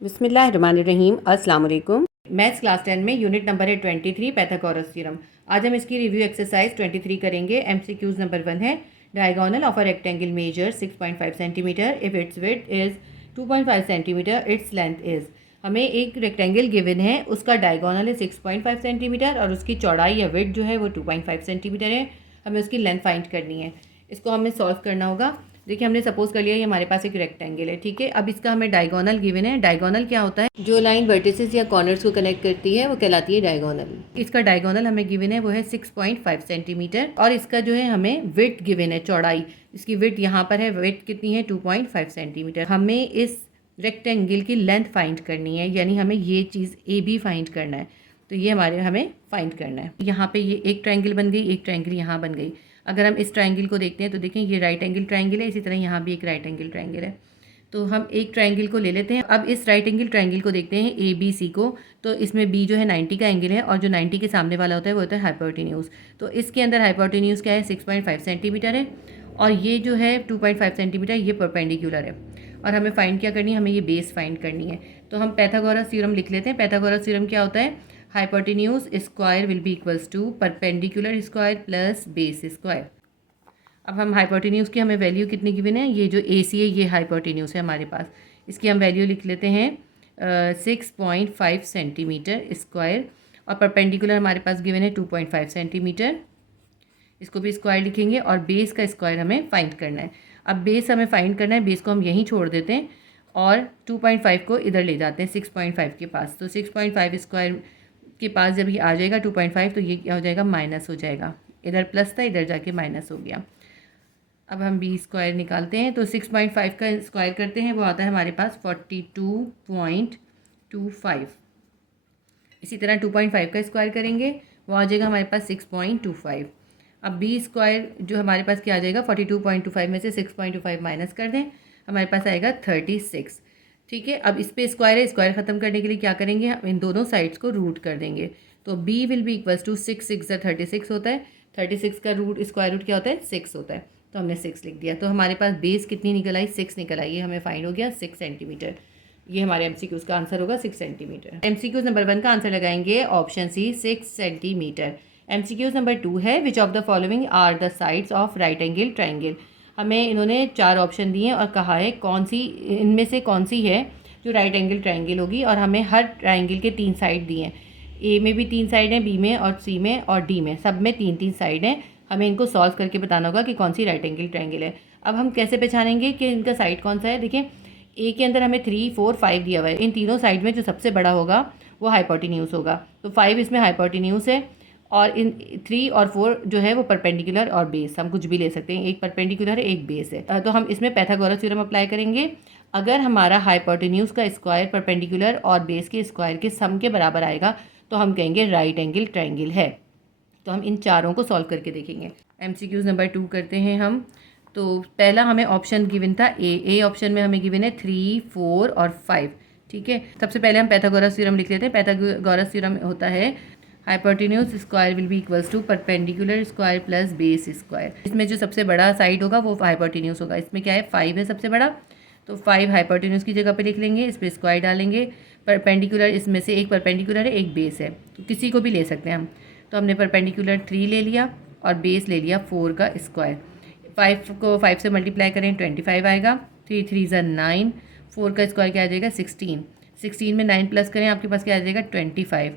बिस्मिल्लाहिर्रहमानिर्रहीम। अस्सलाम वालेकुम। मैथ्स क्लास 10 में यूनिट नंबर है 23 पैथागोरस थ्योरम। आज हम इसकी रिव्यू एक्सरसाइज 23 करेंगे। एमसीक्यूज नंबर 1 है, diagonal of a rectangle measure 6.5 centimetre if its width is 2.5 centimetre, its length is. हमें एक रेक्टेंगल गिवन है, उसका डायगोनल है 6.5 सेंटीमीटर और उसकी चौड़ाई या विड्थ जो है वो 2.5 सेंटीमीटर है। हमें उसकी लेंथ फाइंड करनी है। इसको हमें सॉल्व करना होगा। देखिए, हमने सपोज कर लिया ये हमारे पास एक रेक्टेंगल है, ठीक है। अब इसका हमें डायगोनल गिवन है। डायगोनल क्या होता है? जो लाइन वर्टिसेस या कॉर्नर्स को कनेक्ट करती है वो कहलाती है डायगोनल। इसका डायगोनल हमें गिवन है वो है 6.5 सेंटीमीटर और इसका जो है हमें विड्थ गिवन है, चौड़ाई। इसकी विड्थ यहाँ पर है, विड्थ कितनी है? 2.5 सेंटीमीटर। हमें इस रेक्टेंगल की लेंथ फाइंड करनी है, यानी हमें ये चीज़ ए बी फाइंड करना है। तो ये हमें फाइंड करना है। यहाँ पे ये एक ट्रायंगल बन गई, एक ट्रायंगल यहाँ बन गई। अगर हम इस ट्रायंगल को देखते हैं तो देखें ये राइट एंगल ट्रायंगल है, इसी तरह यहाँ भी एक राइट एंगल ट्रायंगल है। तो हम एक ट्रायंगल को ले लेते हैं। अब इस राइट एंगल ट्रायंगल को देखते हैं ए बी सी को। तो इसमें बी जो है 90 का एंगल है और जो 90 के सामने वाला होता है वो होता है हाइपोटेन्यूज। तो इसके अंदर हाइपोटेन्यूज क्या है? 6.5 सेंटीमीटर है और ये जो है 2.5 सेंटीमीटर ये परपेंडिकुलर है। और हमें फाइंड क्या करनी है? हमें ये बेस फाइंड करनी है। तो हम पैथागोरस थ्योरम लिख लेते हैं। पैथागोरस थ्योरम क्या होता है? Hypotenuse square will be equals to perpendicular square plus base square. अब हम हाइपोटेन्यूज की हमें वैल्यू कितनी गिवन है? ये जो ए सी है ये हाइपोटेन्यूज है हमारे पास। इसकी हम वैल्यू लिख लेते हैं 6.5 सेंटीमीटर स्क्वायर और परपेंडिकुलर हमारे पास गिवन है 2.5 सेंटीमीटर। इसको भी स्क्वायर लिखेंगे और बेस का स्क्वायर हमें फाइंड करना है। अब बेस हमें फाइंड करना है, बेस को हम यहीं छोड़ देते हैं और 2.5 को इधर ले जाते हैं 6.5 के पास। तो 6.5 स्क्वायर के पास जब ये आ जाएगा 2.5 तो ये क्या हो जाएगा? माइनस हो जाएगा। इधर प्लस था, इधर जाके माइनस हो गया। अब हम बी स्क्वायर निकालते हैं तो 6.5 का स्क्वायर करते हैं, वो आता है हमारे पास 42.25। इसी तरह 2.5 का स्क्वायर करेंगे, वो आ जाएगा हमारे पास 6.25। अब बी स्क्वायर जो हमारे पास क्या आ जाएगा? 42.25 में से 6.25 माइनस कर दें, हमारे पास आएगा 36। ठीक है। अब इस पे स्क्वायर है, स्क्वायर ख़त्म करने के लिए क्या करेंगे? हम इन दोनों साइड्स को रूट कर देंगे। तो b will be equals to 6 36 होता है। 36 का रूट स्क्वायर रूट क्या होता है? 6 होता है। तो हमने 6 लिख दिया। तो हमारे पास बेस कितनी निकल आई? 6 निकल आई। ये हमें फाइंड हो गया 6 सेंटीमीटर। ये हमारे एमसीक्यूज़ का आंसर होगा 6 सेंटीमीटर। एमसीक्यूज़ नंबर 1 का आंसर लगाएंगे option C 6 centimetre. MCQs number 2 है, which of the following are the sides of right angle triangle. हमें इन्होंने 4 ऑप्शन दिए और कहा है कौन सी इनमें से कौन सी है जो राइट एंगल ट्रायंगल होगी। और हमें हर ट्रायंगल के 3 साइड दिए हैं। ए में भी 3 साइड हैं, बी में और सी में और डी में, सब में 3 साइड हैं। हमें इनको सॉल्व करके बताना होगा कि कौन सी राइट एंगल ट्रायंगल है। अब हम कैसे पहचानेंगे कि इनका साइड कौन सा है? देखिए, ए के अंदर हमें 3 4 5 दिया हुआ है। इन तीनों साइड में जो सबसे बड़ा होगा वो हाइपोटेन्यूज होगा। तो 5 इसमें हाइपोटेन्यूज है और इन 3 और 4 जो है वो परपेंडिकुलर और बेस, हम कुछ भी ले सकते हैं। एक परपेंडिकुलर है, एक बेस है। तो हम इसमें पैथागोरस थ्योरम अप्लाई करेंगे। अगर हमारा हाइपोटेन्यूज का स्क्वायर परपेंडिकुलर और बेस के स्क्वायर के सम के बराबर आएगा तो हम कहेंगे राइट एंगल ट्रायंगल है। तो हम इन चारों को सॉल्व करके देखेंगे। एमसीक्यूज नंबर 2 करते हैं हम। तो पहला हमें ऑप्शन गिवन था ए ऑप्शन में हमें गिवन है 3 4 और 5। ठीक है। सबसे पहले हम पैथागोरस थ्योरम लिख लेते हैं। पैथागोरस थ्योरम होता है hypotenuse square will be equals to perpendicular square plus base square. इसमें जो सबसे बड़ा साइड होगा वो हाइपोटेन्यूज होगा। इसमें क्या है? 5 है सबसे बड़ा, तो 5 हाइपोटेन्यूज की जगह पे लिख लेंगे, इस पर स्क्वायर डालेंगे। परपेंडिकुलर इसमें से एक परपेंडिकुलर है, एक बेस है, तो किसी को भी ले सकते हैं हम। तो हमने परपेंडिकुलर 3 ले लिया और बेस ले लिया 4 का स्क्वायर। 5 को 5 से मल्टीप्लाई करें 25 आएगा। 3 3 ज़ा 9, 4 का स्क्वायर क्या आ जाएगा? 16। 16 में 9 प्लस करें, आपके पास क्या आ जाएगा? 25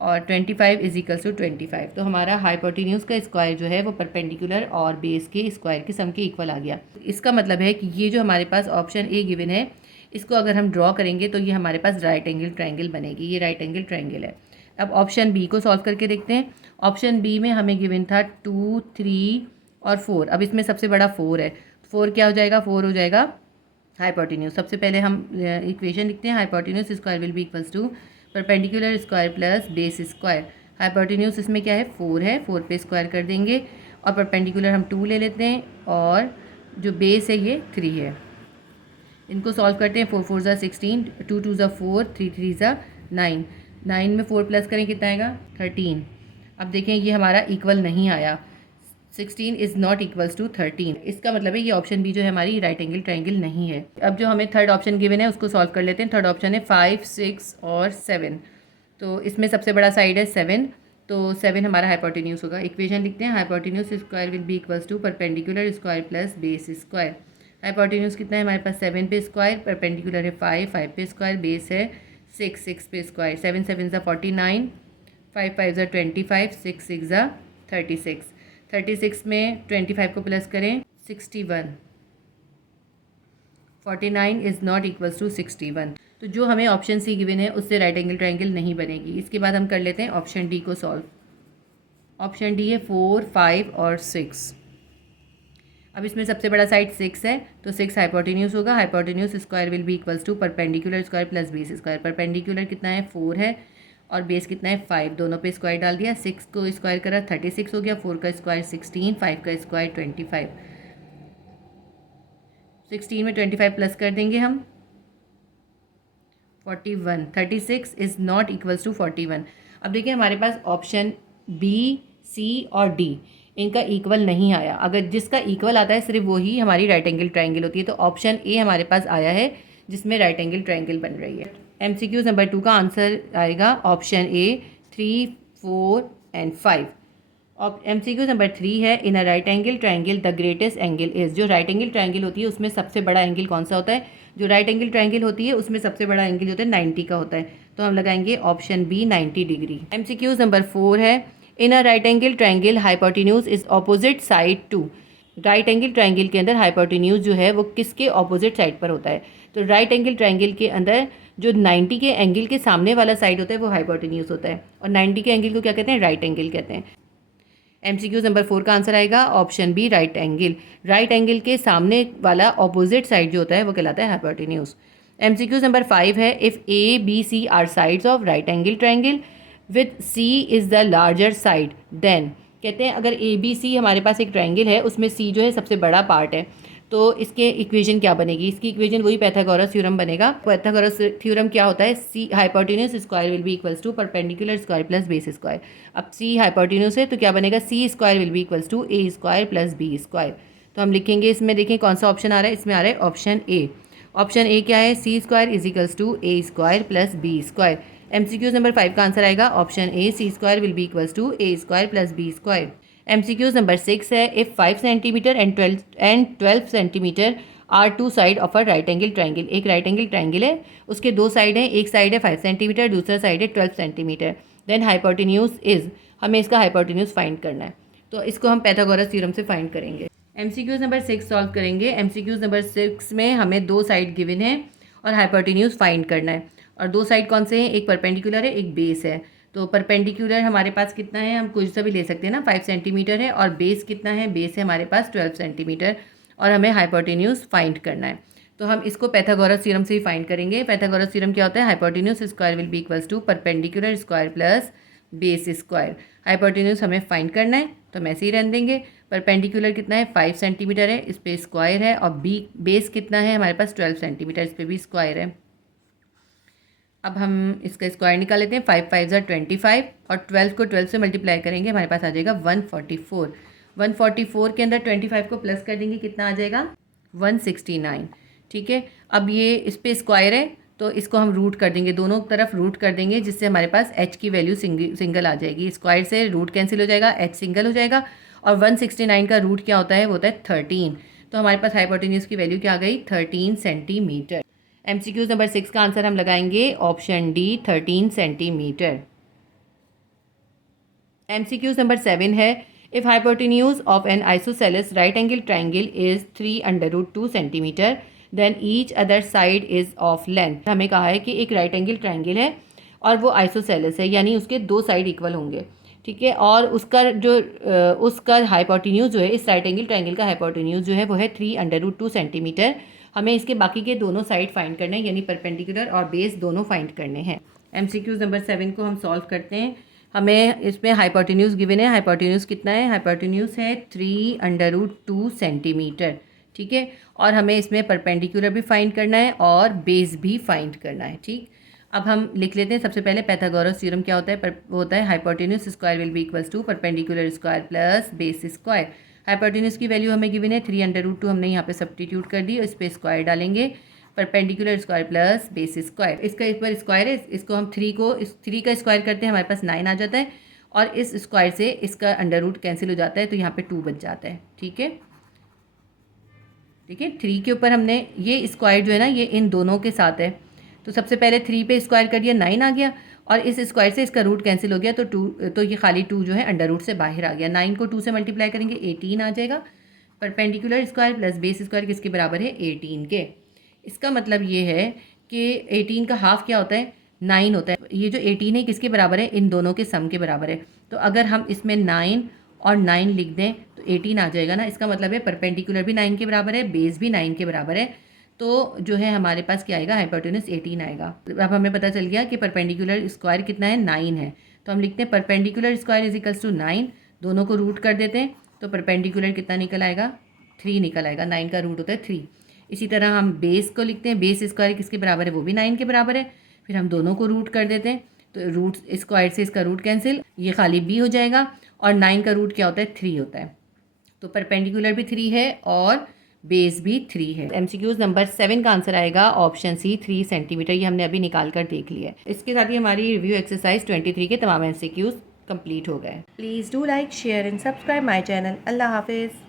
और 25 इज इक्वल्स टू 25। तो हमारा हाइपोटेन्यूज का स्क्वायर जो है वो परपेंडिकुलर और बेस के स्क्वायर के सम के इक्वल आ गया। इसका मतलब है कि ये जो हमारे पास ऑप्शन ए गिवन है, इसको अगर हम ड्रॉ करेंगे तो ये हमारे पास राइट एंगल ट्रायंगल बनेगी। ये राइट एंगल ट्रायंगल है। अब ऑप्शन बी को सॉल्व करके देखते हैं। ऑप्शन बी में हमें गिवन था 2 3 और 4। अब इसमें सबसे बड़ा 4 है। 4 क्या हो जाएगा? 4 हो जाएगा हाइपोटेन्यूज। सबसे पहले हम इक्वेशन लिखते हैं। Hypotenuse square will be equals to perpendicular square plus base square. Hypotenuse इसमें क्या है? 4 है, 4 पे स्क्वायर कर देंगे और परपेंडिकुलर हम 2 ले लेते हैं और जो बेस है ये 3 है। इनको सॉल्व करते हैं। 4 4 ज़ा 16, 2 2 ज़ा 4, 3 3 ज़ा 9। 9 में 4 प्लस करें कितना आएगा? 13। अब देखें ये हमारा इक्वल नहीं आया। 16 इज़ नॉट इक्वल्स टू 13। इसका मतलब है ये ऑप्शन बी जो है हमारी राइट एंगल ट्रायंगल नहीं है। अब जो हमें थर्ड ऑप्शन गिवन है उसको सॉल्व कर लेते हैं। थर्ड ऑप्शन है 5, 6 और 7। तो इसमें सबसे बड़ा साइड है 7, तो 7 हमारा हाइपोटेन्यूज होगा। इक्वेशन लिखते हैं, hypotenuse square will be equals to perpendicular square plus base square. Hypotenuse कितना है हमारे पास 7 पे स्क्वायर, परपेंडिकुलर है 5, 5 पे स्क्वायर, बेस है 6, 6 पे स्क्वायर। 7 7 ज़ा 49, 5 5 ज़ा 25, 6 6 ज़ा 36। 36 में 25 को प्लस करें 61। 49 इज़ नॉट इक्वल्स टू 61। तो जो हमें ऑप्शन सी गिवन है उससे राइट एंगल ट्रायंगल नहीं बनेगी। इसके बाद हम कर लेते हैं ऑप्शन डी को सॉल्व। ऑप्शन डी है 4, 5 और 6। अब इसमें सबसे बड़ा साइड 6 है, तो 6 हाइपोटेन्यूज होगा। Hypotenuse square will be equals to perpendicular square plus base square. Perpendicular कितना है 4 है और बेस कितना है 5, दोनों पे स्क्वायर डाल दिया। 6 को स्क्वायर करा 36 हो गया, 4 का स्क्वायर 16, 5 का स्क्वायर 25। 16 में 25 प्लस कर देंगे हम 41। 36 इज़ नॉट इक्वल्स टू 41। अब देखिए हमारे पास ऑप्शन बी, सी और डी इनका इक्वल नहीं आया। अगर जिसका इक्वल आता है सिर्फ वही हमारी राइट एंगल ट्रायंगल होती है। तो ऑप्शन ए हमारे पास आया है जिसमें राइट एंगल ट्रायंगल बन रही है। MCQ नंबर 2 का आंसर आएगा ऑप्शन ए 3, 4 एंड 5। और MCQ नंबर 3 है, in a right angle triangle the greatest angle is. जो राइट एंगल ट्रायंगल होती है उसमें सबसे बड़ा एंगल कौन सा होता है? जो राइट एंगल ट्रायंगल होती है उसमें सबसे बड़ा एंगल होता है 90 का होता है। तो हम लगाएंगे option B 90 degree. MCQ number 4 है, in a right angle triangle hypotenuse is opposite side to. Right angle triangle के अंदर हाइपोटेन्यूज जो है वो किसके ऑपोजिट साइड पर होता है? तो राइट एंगल ट्रायंगल के अंदर जो 90 के एंगल के सामने वाला साइड होता है वो हाइपोटेन्यूज होता है, और 90 के एंगल को क्या कहते हैं? राइट एंगल कहते हैं। MCQ नंबर 4 का आंसर आएगा option B right angle. Right angle के सामने वाला ऑपोजिट साइड जो होता है वो कहलाता है हाइपोटेन्यूज। MCQ नंबर 5 है, if A B C are sides of right angle triangle with C is the larger side then. कहते हैं अगर ए बी सी हमारे पास एक ट्रायंगल है उसमें सी जो है सबसे बड़ा पार्ट है, तो इसके इक्वेशन क्या बनेगी? इसकी इक्वेशन वही पाइथागोरस थ्योरम बनेगा। पाइथागोरस थ्योरम क्या होता है? C hypotenuse square will be equals to perpendicular square plus base square. अब सी हाइपोटेन्यूज है तो क्या बनेगा? C square will be equals to A square plus B square. तो हम लिखेंगे इसमें, देखें कौन सा ऑप्शन आ रहा है। इसमें आ रहा है ऑप्शन ए। ऑप्शन ए क्या है? C square is equals to A square plus B square. MCQ number 5 का आंसर आएगा option A, C square will be equals to A square plus B square. MCQ number 6 है, if 5 centimetre and 12 centimetre are two side of a right angle triangle. एक right angle triangle है, उसके दो side हैं, एक side है 5 centimetre, दूसरा side है 12 सेंटीमीटर। देन हाइपोटेन्यूज इज, हमें इसका हाइपोटेन्यूज फाइंड करना है, तो इसको हम पाइथागोरस थ्योरम से फाइंड करेंगे। MCQ नंबर 6 सॉल्व करेंगे। MCQ नंबर 6 में हमें दो साइड गिवन है और हाइपोटेन्यूज फाइंड करना है, और दो साइड कौन से हैं? एक परपेंडिकुलर है, एक बेस है। तो परपेंडिकुलर हमारे पास कितना है? हम कुछ सा भी ले सकते हैं ना, 5 सेंटीमीटर है, और बेस कितना है? बेस है हमारे पास 12 सेंटीमीटर, और हमें हाइपोटेन्यूज फाइंड करना है। तो हम इसको पाइथागोरस थ्योरम से ही फाइंड करेंगे। पाइथागोरस थ्योरम क्या होता है? Hypotenuse square will be equals to perpendicular square plus base square. Hypotenuse हमें फाइंड करना है तो हम ऐसे ही रहने देंगे। परपेंडिकुलर कितना है? 5 सेंटीमीटर है, इस पर स्क्वायर है, और बेस कितना है हमारे पास? 12 सेंटीमीटर, इस पर भी स्क्वायर है। अब हम इसका स्क्वायर निकाल लेते हैं। 5 5 ज़ा 25, और 12 को 12 से मल्टीप्लाई करेंगे, हमारे पास आ जाएगा 144। 144 के अंदर 25 को प्लस कर देंगे, कितना आ जाएगा? 169। ठीक है, अब ये इस पर स्क्वायर है तो इसको हम रूट कर देंगे, दोनों तरफ रूट कर देंगे, जिससे हमारे पास h की वैल्यू सिंगल आ जाएगी। स्क्वायर से रूट कैंसिल हो जाएगा, h सिंगल हो जाएगा, और 169 का रूट क्या होता है? वो होता है 13। तो हमारे पास हाइपोटेन्यूज की वैल्यू क्या आ गई? 13 सेंटीमीटर। MCQ नंबर 6 का आंसर हम लगाएंगे option D 13 centimetre. MCQ number 7 है, if hypotenuse of an isosceles right angle triangle is 3√2 centimetre then each other side is of length. हमें कहा है कि एक राइट एंगल ट्रायंगल है और वो आइसोसेलेस है, यानी उसके दो साइड इक्वल होंगे। ठीक है, और उसका हाइपोटेन्यूज जो है, इस राइट एंगल ट्रायंगल का हाइपोटेन्यूज जो है वो है 3√2 सेंटीमीटर। हमें इसके बाकी के दोनों साइड फाइंड करने हैं, यानी परपेंडिकुलर और बेस दोनों फाइंड करने हैं। MCQ नंबर 7 को हम सॉल्व करते हैं। हमें इसमें हाइपोटेन्यूज गिवन है। हाइपोटेन्यूज कितना है? हाइपोटेन्यूज है 3√2 सेंटीमीटर। ठीक है, और हमें इसमें परपेंडिकुलर भी फाइंड करना है और बेस भी फाइंड करना है। ठीक, अब हम लिख लेते हैं सबसे पहले पाइथागोरस थ्योरम क्या होता है, वो होता है hypotenuse square will be equals to perpendicular square plus base square. Hypotenuse की वैल्यू हमें गिवन है 3√2, हमने यहाँ पे सब्स्टिट्यूट कर दी और इस पर स्क्वायर डालेंगे, perpendicular square plus base square. इसका इस पर स्क्वायर है, इसको हम 3 का स्क्वायर करते हैं, हमारे पास 9 आ जाता है और इस स्क्वायर से इसका अंडर रूट कैंसिल हो जाता है तो यहाँ पे 2 बच जाता है। ठीक है, ठीक है। 3 के ऊपर हमने ये स्क्वायर जो है ना ये इन दोनों के साथ है, तो सबसे पहले 3 पे स्क्वायर कर दिया, 9 आ गया और इस स्क्वायर से इसका रूट कैंसिल हो गया तो 2, तो ये खाली 2 जो है अंडर रूट से बाहर आ गया। 9 को 2 से मल्टीप्लाई करेंगे 18 आ जाएगा। Perpendicular square plus base square किसके बराबर है, 18 के। इसका मतलब ये है कि 18 का हाफ क्या होता है, 9 होता है। ये जो 18 है किसके बराबर है, इन दोनों के सम के बराबर है। तो अगर हम इसमें 9 और 9 लिख दें तो 18 आ जाएगा ना। इसका मतलब है परपेंडिकुलर भी 9 के बराबर है, बेस भी 9 के बराबर है, तो जो है हमारे पास क्या आएगा, हाइपोटेन्यूज 18 आएगा। अब हमें पता चल गया कि परपेंडिकुलर स्क्वायर कितना है, 9 है। तो हम लिखते हैं perpendicular square is equals to 9, दोनों को रूट कर देते हैं तो परपेंडिकुलर कितना निकल आएगा, 3 निकल आएगा। 9 का रूट होता है 3। इसी तरह हम बेस को लिखते हैं, बेस स्क्वायर किसके बराबर है, वो भी 9 के बराबर है। फिर हम दोनों को रूट कर देते हैं तो रूट स्क्वायर से इसका रूट कैंसिल, ये खाली b हो जाएगा और 9 का रूट क्या होता है, 3 होता है। तो परपेंडिकुलर भी 3 है और बेस भी 3 है। MCQs नंबर 7 का आंसर आएगा ऑप्शन सी, 3 सेंटीमीटर। ये हमने अभी निकाल कर देख लिया है। इसके साथ ही हमारी रिव्यू एक्सरसाइज 23 के तमाम MCQs कंप्लीट हो गए। Please do like, share and subscribe my channel. अल्लाह हाफिज़।